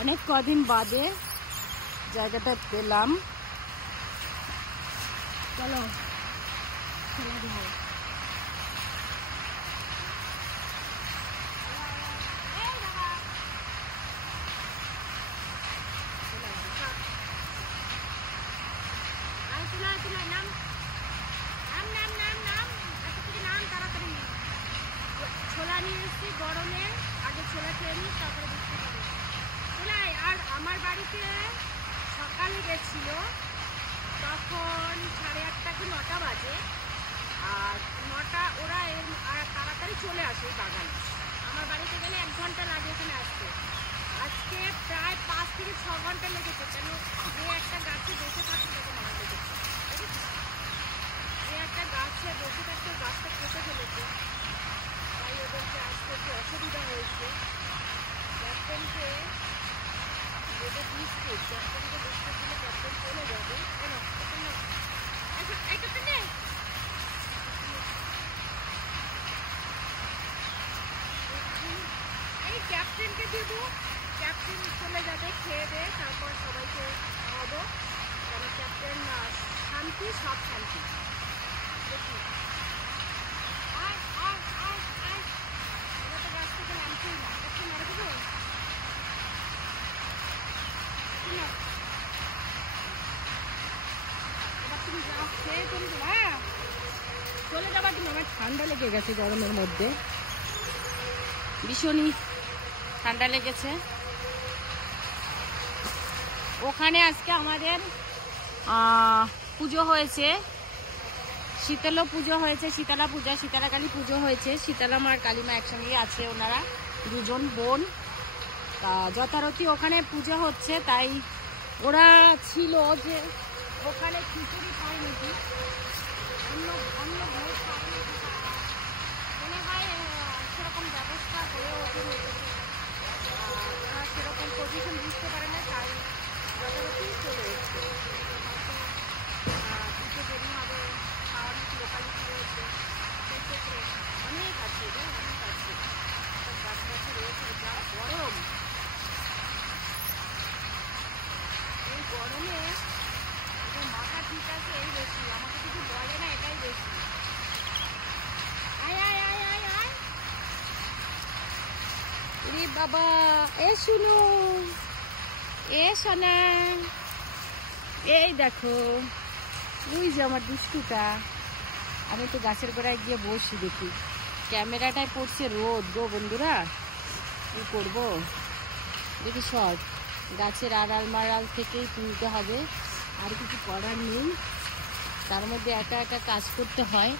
অনেক কদিন বাদে জায়গাটা পেলাম। চলো খেলা দিব। ছোলা নিয়ে এসেছি গরমে, আগে ছোলা খেয়ে নিই তারপরে বুঝতে পারি ছোলাই। আর আমার বাড়িতে সকালে গেছিল তখন 8:30 কি 9টা বাজে, আর 9টা ওরা তাড়াতাড়ি চলে আসে বাগানে। আমার বাড়িতে গেলে 1 ঘন্টা লাগে এখানে আসতে। আজকে প্রায় 5 থেকে 6 ঘন্টা লেগেছে। কেন যে একটা গাছে বসে থাকতে তাকে মারা লেগেছে, যে একটা গাছে বসে থাকতে গাছটা কেটে ফেলেছে, তাই ওদেরকে আসতে একটু অসুবিধা হয়েছে। ক্যাপ্টেনকে যেটা বিস্কুট, ক্যাপ্টেনকে বিস্কুট দিলে ক্যাপ্টেন চলে যাবে। এই ক্যাপ্টেনকে দিব, ক্যাপ্টেন চলে যাবে খেয়ে দে, তারপর সবাইকে খাওয়াবো। কেন ক্যাপ্টেন শান্তি, সব শান্তি। দেখি গাছ থেকে নামছেই না, একটু মারা দেবো। এবার তুমি যাও, খেয়ে চলে যাবো। হ্যাঁ চলে যাবা, কিন্তু আমার ঠান্ডা লেগে গেছে গরমের মধ্যে, ভীষণই ঠান্ডা লেগেছে। ওখানে আজকে আমাদের পুজো হয়েছে, শীতলা পুজো হয়েছে, শীতলা পূজা, শীতলা কালী পুজো হয়েছে। শীতলা মা আর কালীমা একসঙ্গেই আছে, ওনারা দুজন বোন। তা যথারীতি ওখানে পূজা হচ্ছে, তাই ওরা ছিল যে ওখানে খিচুড়ি খায় নাকি, অন্য ভোজ খায় নাকি, মনে হয় সেরকম ব্যবস্থা হয়ে ওঠেনি। ওরা সেরকম পজিশন বুঝতে পারে না, তাই যথারীতি চলে এসছে। কিছু দেরি হবে, খাওয়ার মতো লোকালিটি রয়েছে, সেক্ষেত্রে অনেক আছে, অনেক আছে। গাছ গাছে রয়েছে, যা গরম, এই গরমে মাথা ঠিক আছে এই বেশি, আমাকে কিছু বলে না, এটাই বেশি। আয় আয় আয় আয় আয়, রে বাবা, এ শুনো, এ সোনা, এই দেখো ওই যে আমার দুষ্টুটা। আমি তো গাছের গোড়ায় গিয়ে বসি, দেখি ক্যামেরাটায় পড়ছে রোদ গো বন্ধুরা, কি করবো। দেখি সব গাছের আড়াল মারাল থেকেই তুলতে হবে, আর কিছু করার নেই। তার মধ্যে একা একা কাজ করতে হয়,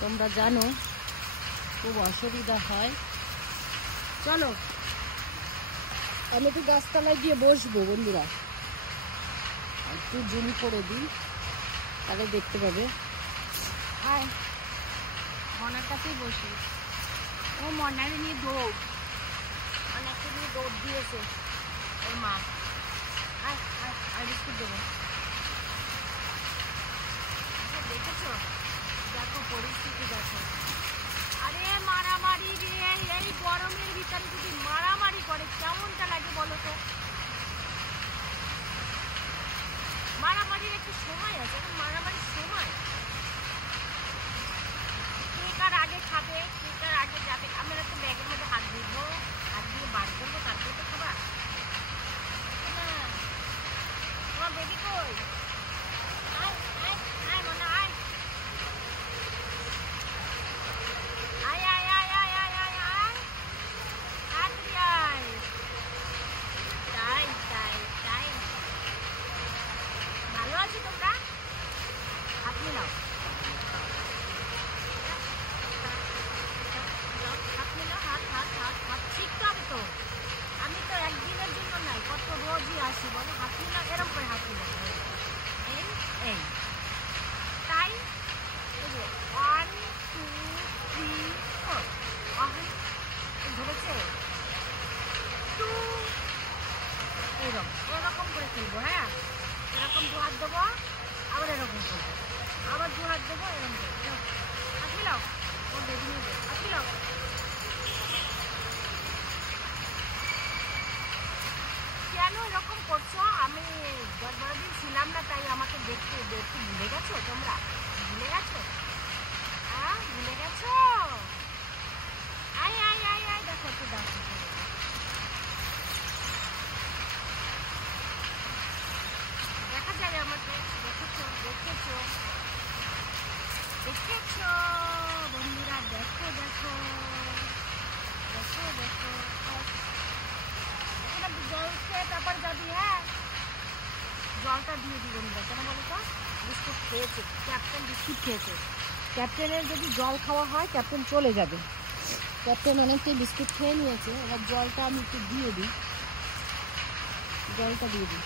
তোমরা জানো, খুব অসুবিধা হয়। চলো আমি একটু গাছতলায় গিয়ে বসবো বন্ধুরা, একটু জুম করে দিই, তাহলে দেখতে পাবে। আয় মনার কাছেই বসি, ও মনারে নিয়ে দৌড়, মনাকে নিয়ে দৌড় দিয়েছে ওর মা। আয় আয় আর বিস্কুট দেবো। দেখেছো, দেখো পরিস্থিতি দেখো। আরে মারামারি রে, এই গরমের ভিতরে যদি মারামারি করে কেমনটা লাগে বলো তো। মারামারির একটু সময় আছে, মারামারির সময়। কে কার আগে খাবে, কে কার আগে যাবে। আমরা তো ব্যাগের মধ্যে হাত দিবো, হাত দিয়ে বার করবো, তারপরে তো খাবার। তোমার বেবি কই? আয় আয় আয় মনে আয়, আয় আয় আয় আয় আয় আয় আয়, তাড়াতাড়ি আয়। তাই তাই তাই, ভালো আছি তোমরা? হাত মিলাও, হাত মিলাও, হাত হাত হাত হাত। শিখতে হবে তো, আমি তো একদিনের জন্য নাই, কত রোজই আসি বলো। হাত মিলাও, এরকম করে হাত মিলাও, এই এই তাই। 1 2 3 4 ধরেছে 2, এরকম করে খেলবো। হ্যাঁ এরকম 2 হাত দেবো, আবার এরকম করবো, আবার 2 হাত দেবো, এরকম করে হাত মিলাও। ও বেবি নিয়ে দেবো, হাত মিলাও। কেন এরকম করছো? আমি 10-12 দিন ছিলাম না, তাই আমাকে দেখতে একটু ভুলে গেছো? তোমরা ভুলে গেছো? হ্যাঁ, ভুলে গেছো? আয় আয় আয় আয়, দেখো একটু দেখো, দেখা যায় আমাকে। দেখেছো দেখেছো দেখেছো বন্ধুরা, দেখো দেখো দেখো দেখো। এখন জল খেয়ে তারপর যাবি। হ্যাঁ, জলটা দিয়ে দিই বন্ধুরা। কেন বলো তো? বিস্কুট খেয়েছে ক্যাপ্টেন, বিস্কুট খেয়েছে। ক্যাপ্টেনের যদি জল খাওয়া হয় ক্যাপ্টেন চলে যাবে। ক্যাপ্টেন অনেকটাই বিস্কুট খেয়ে নিয়েছে, এবার জলটা আমি একটু দিয়ে দিই, জলটা দিয়ে দিই।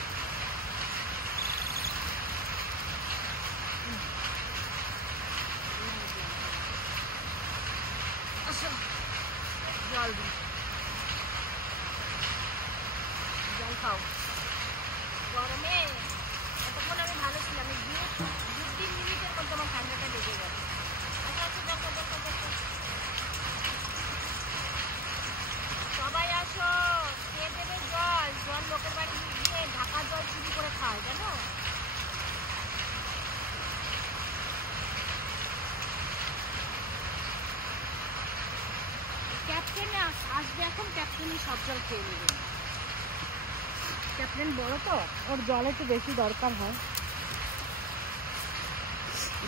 জল দিই, জল খাও। গরমে এতক্ষণ আমি ভালো ছিলাম, 2-3 মিনিটের মধ্যে আমার ঠান্ডাটা লেগে গেল। আচ্ছা আচ্ছা, দেখো দেখো দেখো, সবাই আসো, কে দেবে জল? জল লোকের বাড়ি গিয়ে ঢাকা জল চুরি করে খায়, জানো? ক্যাপ্টেন আসবে এখন, ক্যাপ্টেনই সব জল খেয়ে নেবে। ক্যাপ্টেন বড় তো, ওর জল একটু বেশি দরকার হয়,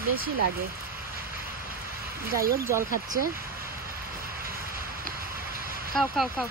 বেশি লাগে। যাই হোক, জল খাচ্ছে। খাও খাও খাও।